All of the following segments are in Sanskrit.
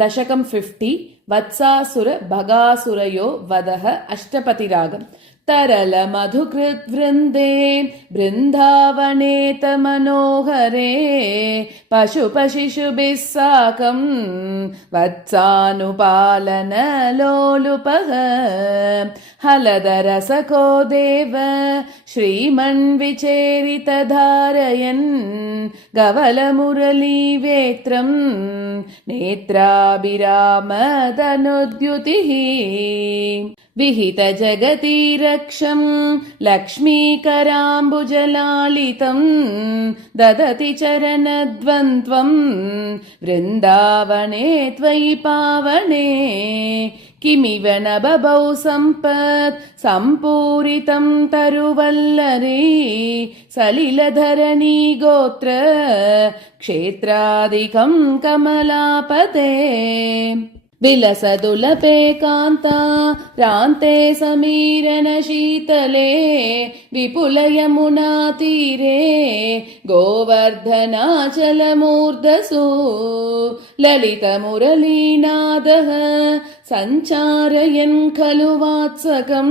దశకం 50 వత్సాసుర భగాసురయో వదః అష్టపతిరాగం. तरल मधुकृत वृंदे बृंदावनेत मनोहरे पशुपशिशुभिः साकं वत्सानुपालन लोलुपः हलदरसको देव श्रीमन्विचेरितधारयन् गवलमुरलीवेत्रं नेत्राभिरामदनुद्युतिः विहित जगति रक्षं लक्ष्मीकराम्बुजलालितं ददति चरणद्वन्द्वं वृन्दावने त्वयि पावने किमिव न बभौ सम्पत् सम्पूरितं तरुवल्लरी सलिलधरणी गोत्र क्षेत्रादिकं कमलापते विलसदुलपे कान्ता रान्ते समीरन शीतले विपुल यमुना तीरे गोवर्धनाचलमूर्धसु ललित मुरलीनादः सञ्चारयन् खलु वात्सकं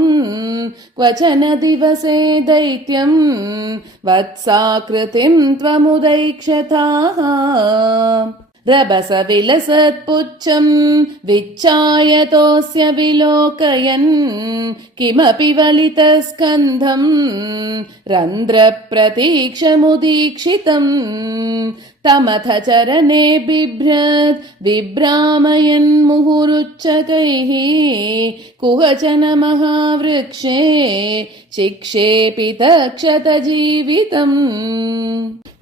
क्वचन दिवसे दैत्यं वत्साकृतिं त्वमुदैक्षताः रभस विलसत्पुच्छं विच्चायतोऽस्य विलोकयन् किमपि वलितस्कन्धं रन्ध्रप्रतीक्षमुदीक्षितम् तमथ चरणे बिभ्रत् विभ्रामयन् मुहुरुच्चकैः कुहचन महावृक्षे चिक्षेपित क्षतजीवितम्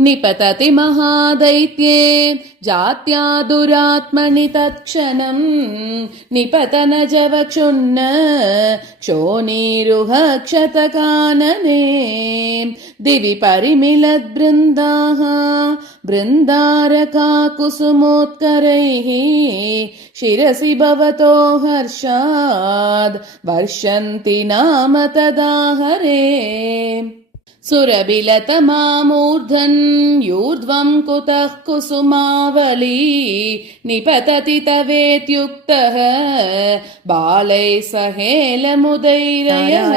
निपतति महादैत्ये जात्या दुरात्मनि तत्क्षणम् निपतन जवक्षुन्न क्षोणीरुह क्षतकानने दिवि परिमिलद्बृन्दाः बृन्दारका कुसुमोत्करैः शिरसि भवतो हर्षाद् वर्षन्ति नाम तदा हरे सुरबिलतमामूर्धन् यूर्ध्वं कुतः कुसुमावली निपतति तवेत्युक्तः बालैः सहेलमुदैरयः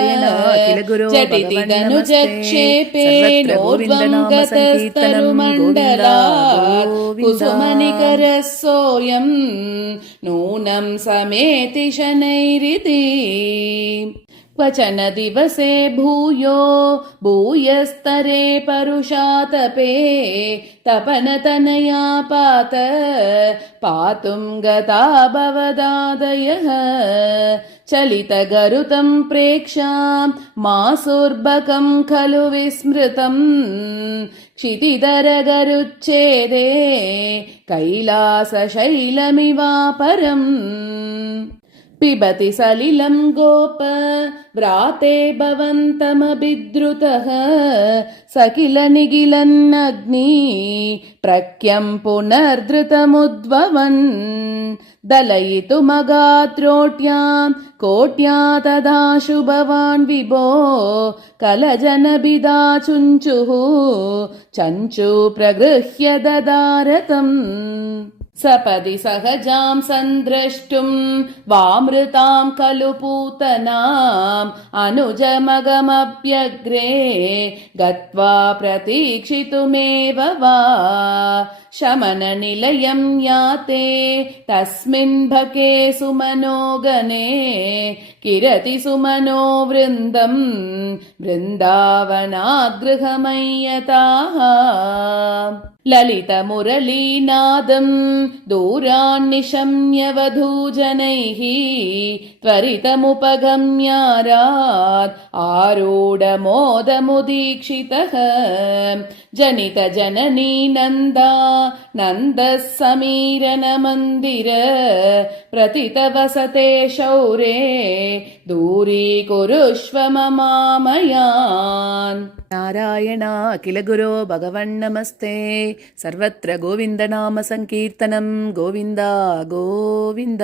झटिति धनुजक्षेपे नोर्ध्वं गतस्तरुमण्डलात् कुसुमनिकरः सोऽयं नूनं समेति शनैरिति क्वचन दिवसे भूयो भूयस्तरे परुषातपे तपनतनया पात पातुं गता भवदादयः चलितगरुतं प्रेक्षां मासुर्बकं खलु विस्मृतं क्षितिधरगरुच्छेदे कैलासशैलमिवापरम् पिबति सलिलं गोप व्राते भवन्तमभिद्रुतः सकिल निगिलन्नग्नि प्रख्यं पुनर्धृतमुद्भवन् दलयितुमगात्रोट्यां कोट्या तदाशु भवान् विभो कलजनभिदा चुञ्चुः चञ्चु प्रगृह्य ददारतम् सपदि सहजां सन्द्रष्टुं वामृतां खलु पूतनाम् अनुजमगमप्यग्रे गत्वा प्रतीक्षितुमेव वा शमननिलयं याते तस्मिन् भके सुमनोगणे किरति सुमनो वृन्दं वृन्दावनाद्गृहमय्यताः ललितमुरलीनादं दूरान्निशम्य वधूजनैः त्वरितमुपगम्यारात् आरूढमोदमुदीक्षितः जनितजननी नन्दा नन्दः समीरनमन्दिर प्रतितवसते शौरे दूरीकुरुष्व ममामयान्। नारायण अखिल गुरो भगवन्नमस्ते। सर्वत्र गोविन्दनाम संकीर्तनं गोविन्द गोविन्द।